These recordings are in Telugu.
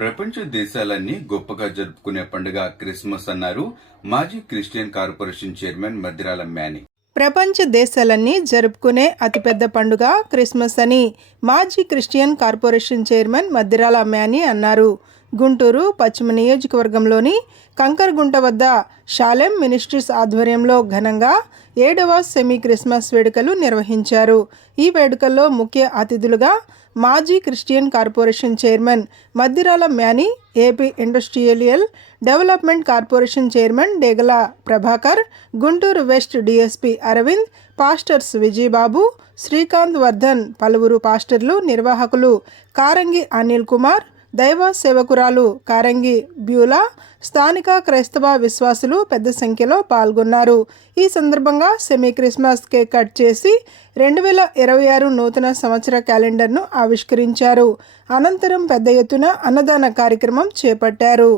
ప్రపంచ దేశాలన్నీ గొప్పగా జరుపుకునే పండుగ క్రిస్మస్ అన్నారు మాజీ Christian corporation chairman Maddirala Mani. ప్రపంచ దేశాలన్నీ జరుపుకునే అతిపెద్ద పండుగ క్రిస్మస్ అని మాజీ Christian corporation chairman Maddirala Mani అన్నారు. గుంటూరు పశ్చిమ నియోజకవర్గంలోని కంకరగుంట వద్ద షాలెం మినిస్ట్రీస్ ఆధ్వర్యంలో ఘనంగా ఏడవ సెమీ క్రిస్మస్ వేడుకలు నిర్వహించారు. ఈ వేడుకల్లో ముఖ్య అతిథులుగా మాజీ Christian corporation chairman Maddirala Mani AP industrial development corporation chairman Degala Prabhakar Guntur west DSP Aravind pastors Vijayababu Srikanth Vardhan పలువురు పాస్టర్లు నిర్వాహకులు కారంగి అనిల్ కుమార్ దైవ సేవకురాలు కారంగి బ్యూలా స్థానిక క్రైస్తవ విశ్వాసులు పెద్ద సంఖ్యలో పాల్గొన్నారు. ఈ సందర్భంగా సెమీ క్రిస్మస్ కేక్ కట్ చేసి రెండు వేల ఇరవై ఆరు నూతన సంవత్సర క్యాలెండర్ను ఆవిష్కరించారు. అనంతరం పెద్ద ఎత్తున అన్నదాన కార్యక్రమం చేపట్టారు.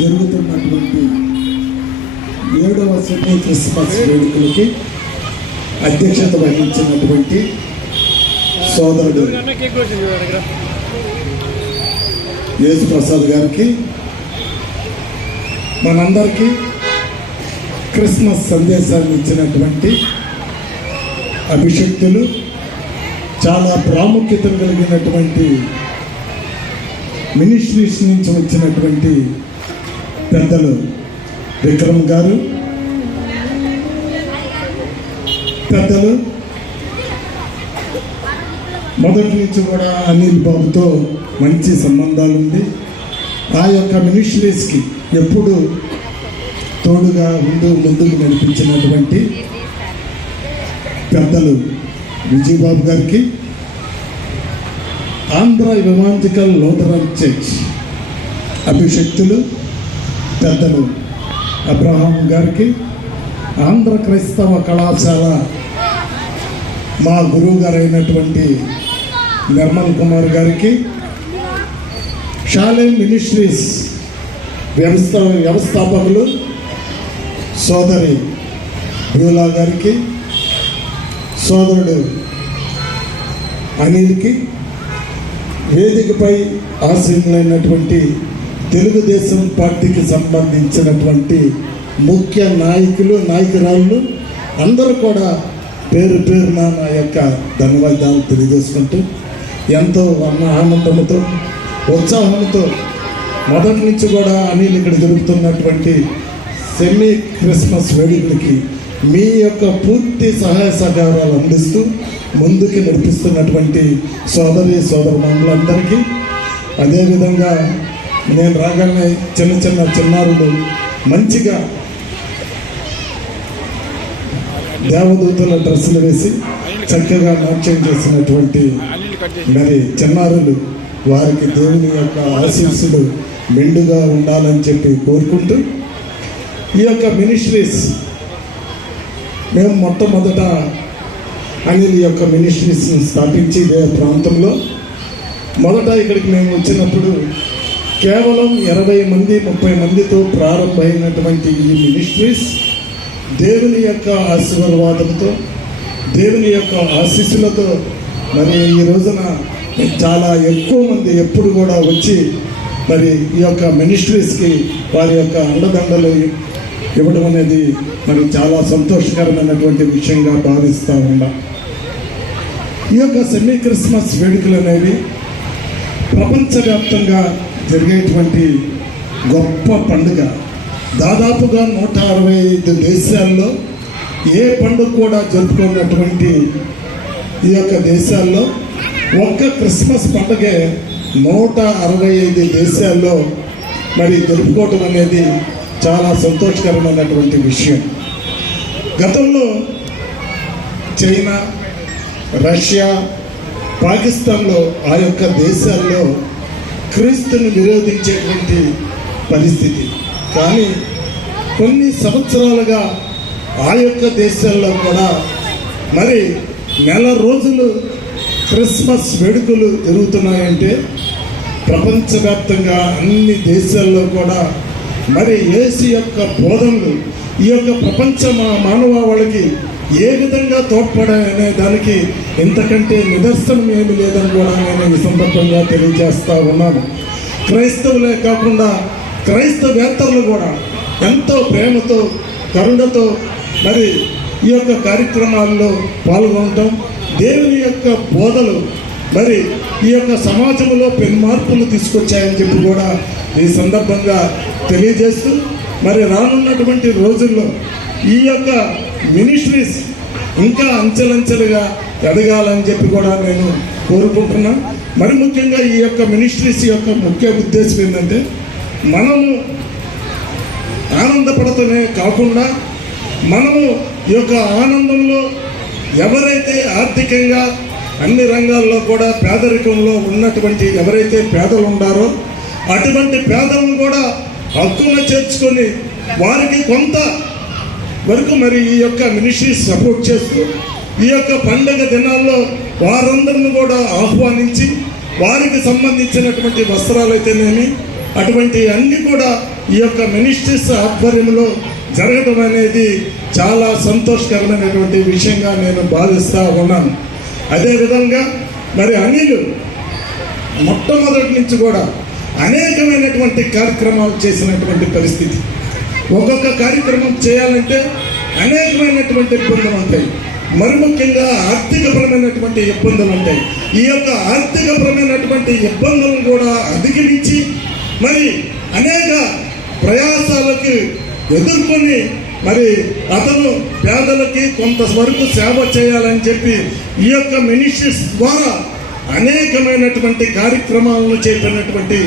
జరుగుతున్నటువంటి ఏడవ క్రిస్మస్ వేడుకలకి అధ్యక్షత వహించినటువంటి సోదరుడు యేసుప్రసాద్ గారికి మనందరికీ క్రిస్మస్ సందేశాన్ని ఇచ్చినటువంటి అభిషక్తులు చాలా ప్రాముఖ్యత కలిగినటువంటి మినిస్ట్రీస్ నుంచి వచ్చినటువంటి పెద్దలు విక్రమ్ గారు పెద్దలు మొదటి నుంచి కూడా అనిల్ బాబుతో మంచి సంబంధాలు ఉంది. ఆ యొక్క మినిస్ట్రీస్కి ఎప్పుడు తోడుగా ముందు ముందుకు నడిపించినటువంటి పెద్దలు విజయబాబు గారికి. ఆంధ్ర విమాంతికల్ లూథరన్ చర్చ్ అభిషక్తులు పెద్దలు అబ్రహాం గారికి. ఆంధ్ర క్రైస్తవ కళాశాల మా గురువు గారు అయినటువంటి నిర్మల్ కుమార్ గారికి షాలే మినిస్ట్రీస్ వ్యవస్థ వ్యవస్థాపకులు సోదరి బ్రూలా గారికి సోదరుడు అనిల్కి వేదికపై ఆశీనులైనటువంటి తెలుగుదేశం పార్టీకి సంబంధించినటువంటి ముఖ్య నాయకులు నాయకురాళ్ళు అందరూ కూడా పేరు పేరున నా యొక్క ధన్యవాదాలు తెలియజేసుకుంటూ ఎంతో అన్న ఆనందంతో ఉత్సాహంతో మొదటి నుంచి కూడా అనిల్ ఇక్కడ జరుగుతున్నటువంటి సెమీ క్రిస్మస్ వేడుకలకి మీ యొక్క పూర్తి సహాయ సహకారాలు అందిస్తూ ముందుకు నడిపిస్తున్నటువంటి సోదరి సోదరులందరికీ అదేవిధంగా నేను రాగానే చిన్న చిన్న చిన్నారులు మంచిగా దేవదూతల డ్రెస్సులు వేసి చక్కగా నాట్యం చేసినటువంటి మరి చిన్నారులు వారికి దేవుని యొక్క ఆశీస్సులు మెండుగా ఉండాలని చెప్పి కోరుకుంటూ ఈ యొక్క మినిస్ట్రీస్ మేము మొట్టమొదట అనిల్ యొక్క మినిస్ట్రీస్ని స్థాపించి ఇదే ప్రాంతంలో. మొదట ఇక్కడికి మేము వచ్చినప్పుడు కేవలం ఇరవై మంది ముప్పై మందితో ప్రారంభమైనటువంటి ఈ మినిస్ట్రీస్ దేవుని యొక్క ఆశీర్వాదంతో దేవుని యొక్క ఆశీస్సులతో మరి ఈ రోజున చాలా ఎక్కువ మంది ఎప్పుడు కూడా వచ్చి మరి ఈ యొక్క మినిస్ట్రీస్కి వారి యొక్క అండదండలు ఇవ్వడం అనేది మరి చాలా సంతోషకరమైనటువంటి విషయంగా భావిస్తూ ఉన్నా. ఈ యొక్క సెమీ క్రిస్మస్ వేడుకలు అనేవి ప్రపంచవ్యాప్తంగా జరిగేటువంటి గొప్ప పండుగ. దాదాపుగా నూట అరవై ఐదు దేశాల్లో ఏ పండుగ కూడా జరుపుకున్నటువంటి ఈ యొక్క దేశాల్లో ఒక్క క్రిస్మస్ పండుగే నూట అరవై ఐదు దేశాల్లో మరి జరుపుకోవటం అనేది చాలా సంతోషకరమైనటువంటి విషయం. గతంలో చైనా రష్యా పాకిస్తాన్లో ఆ యొక్క దేశాల్లో క్రీస్తుని నిరోధించేటువంటి పరిస్థితి. కానీ కొన్ని సంవత్సరాలుగా ఆ యొక్క దేశాల్లో కూడా మరి నెల రోజులు క్రిస్మస్ వేడుకలు జరుగుతున్నాయంటే ప్రపంచవ్యాప్తంగా అన్ని దేశాల్లో కూడా మరి ఏసు యొక్క బోధనలు ఈ యొక్క ప్రపంచ మా- మానవాళికి ఏ విధంగా తోడ్పడనే దానికి ఇంతకంటే నిదర్శనం ఏమి లేదని కూడా నేను ఈ సందర్భంగా తెలియజేస్తా ఉన్నాను. క్రైస్తవులే కాకుండా క్రైస్తవేత్తలు కూడా ఎంతో ప్రేమతో కరుణతో మరి ఈ యొక్క కార్యక్రమాల్లో పాల్గొనటం దేవుని యొక్క బోధలు మరి ఈ యొక్క సమాజంలో పెను మార్పులు తీసుకొచ్చాయని చెప్పి కూడా ఈ సందర్భంగా తెలియజేస్తూ మరి రానున్నటువంటి రోజుల్లో ఈ యొక్క మినిస్ట్రీస్ ఇంకా అంచెలంచెలుగా ఎదగాలని చెప్పి కూడా నేను కోరుకుంటున్నాను మరి ముఖ్యంగా ఈ యొక్క మినిస్ట్రీస్ యొక్క ముఖ్య ఉద్దేశం ఏంటంటే మనము ఆనందపడుతూనే కాకుండా మనము ఈ యొక్క ఆనందంలో ఎవరైతే ఆర్థికంగా అన్ని రంగాల్లో కూడా పేదరికంలో ఉన్నటువంటి ఎవరైతే పేదలు ఉన్నారో అటువంటి పేదలను కూడా హక్కున చేర్చుకొని వారికి కొంత వరకు మరి ఈ యొక్క మినిస్ట్రీ సపోర్ట్ చేస్తూ ఈ యొక్క పండగ దినాల్లో వారందరిని కూడా ఆహ్వానించి వారికి సంబంధించినటువంటి వస్త్రాలు అయితేనేమి అటువంటి అన్ని కూడా ఈ యొక్క మినిస్ట్రీస్ ఆధ్వర్యంలో జరగడం అనేది చాలా సంతోషకరమైనటువంటి విషయంగా నేను భావిస్తూ ఉన్నాను. అదేవిధంగా మరి అనిలు మొట్టమొదటి నుంచి కూడా అనేకమైనటువంటి కార్యక్రమాలు చేసినటువంటి పరిస్థితి. ఒక్కొక్క కార్యక్రమం చేయాలంటే అనేకమైనటువంటి ఇబ్బందులు ఉంటాయి. మరి ముఖ్యంగా ఆర్థికపరమైనటువంటి ఇబ్బందులు ఉంటాయి. ఈ యొక్క ఆర్థికపరమైనటువంటి ఇబ్బందులను కూడా అధిగమించి మరి అనేక ప్రయాసాలకి ఎదుర్కొని మరి అతను పేదలకి కొంతవరకు సేవ చేయాలని చెప్పి ఈ యొక్క మినిస్ట్రీస్ ద్వారా అనేకమైనటువంటి కార్యక్రమాలను చేపట్టినటువంటి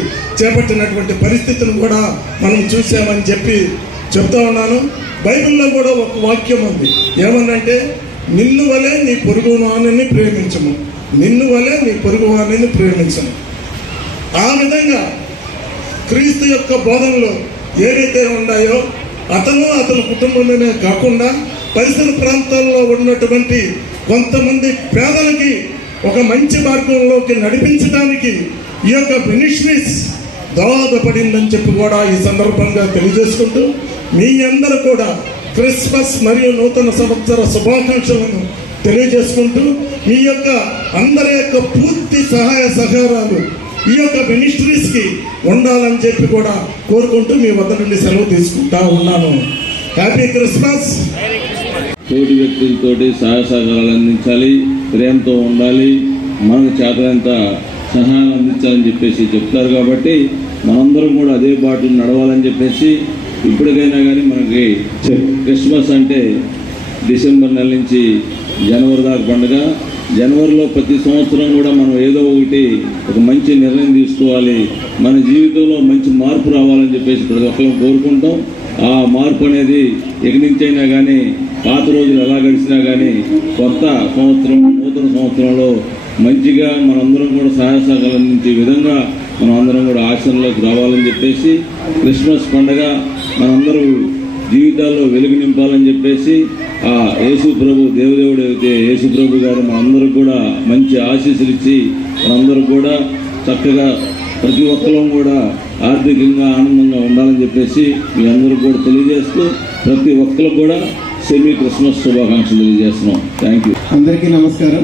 చేపట్టినటువంటి పరిస్థితిని కూడా మనం చూసామని చెప్పి చెప్తా ఉన్నాను. బైబిల్లో కూడా ఒక వాక్యం ఉంది. ఏమనంటే నిన్ను వలె నీ పొరుగు వాణిని ప్రేమించము. నిన్ను వలె నీ పొరుగు వాణిని ప్రేమించము. ఆ విధంగా క్రీస్తు యొక్క బోధనలు ఏవైతే ఉన్నాయో అతను అతని కుటుంబమే కాకుండా పరిసర ప్రాంతాల్లో ఉన్నటువంటి కొంతమంది పేదలకి ఒక మంచి మార్గంలోకి నడిపించడానికి ఈ యొక్క మినిస్ట్రీస్ దోహదపడిందని చెప్పి కూడా ఈ సందర్భంగా తెలియజేసుకుంటూ మీ అందరూ కూడా క్రిస్మస్ మరియు నూతన సంవత్సర శుభాకాంక్షలను తెలియజేసుకుంటూ మీ యొక్క అందరి యొక్క పూర్తి సహాయ సహకారాలు ఈ యొక్క మినిస్ట్రీస్కి ఉండాలని చెప్పి కూడా కోరుకుంటూ మీ వద్ద నుండి సెలవు తీసుకుంటా ఉన్నాను. హ్యాపీ క్రిస్మస్ తోటి వ్యక్తులతోటి సహాయ సహకారాలు అందించాలి ప్రేమతో ఉండాలి మనకు చేతనంత సహాయం అందించాలని చెప్పేసి చెప్తారు కాబట్టి మనందరం కూడా అదే బాటలు నడవాలని చెప్పేసి ఇప్పటికైనా కానీ మనకి క్రిస్మస్ అంటే డిసెంబర్ నెల నుంచి జనవరి దాకా పండుగ. జనవరిలో ప్రతి సంవత్సరం కూడా మనం ఏదో ఒకటి ఒక మంచి నిర్ణయం తీసుకోవాలి. మన జీవితంలో మంచి మార్పు రావాలని చెప్పేసి ప్రతి ఒక్కరం కోరుకుంటాం. ఆ మార్పు అనేది ఎక్కడి నుంచైనా కానీ పాత రోజులు ఎలా గడిచినా కానీ కొత్త సంవత్సరం నూతన సంవత్సరంలో మంచిగా మనందరం కూడా సహాయ సహకారాలు అందించే విధంగా మనం అందరం కూడా ఆచరణలోకి రావాలని చెప్పేసి క్రిస్మస్ పండగ మనందరూ జీవితాల్లో వెలుగు నింపాలని చెప్పేసి యేసు ప్రభు దేవదేవుడు అయితే యేసు ప్రభు గారు మనందరూ కూడా మంచి ఆశీస్సులు ఇచ్చి మనందరూ కూడా చక్కగా ప్రతి ఒక్కరం కూడా ఆర్థికంగా ఆనందంగా ఉండాలని చెప్పేసి మీ అందరూ కూడా తెలియజేస్తూ ప్రతి ఒక్కరు కూడా సెమీ క్రిస్మస్ శుభాకాంక్షలు తెలియజేస్తున్నాం. థ్యాంక్ యూ అందరికీ నమస్కారం.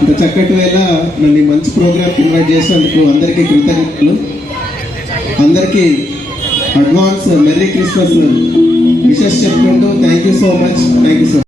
ఇంత చక్కటి వేళ నన్ను ఈ మంచి ప్రోగ్రామ్కి ఇన్వైట్ చేసినందుకు అందరికీ కృతజ్ఞతలు. అందరికీ అడ్వాన్స్ మెర్రీ క్రిస్మస్ విషెస్ చెప్పుకుంటూ thank you so much thank you so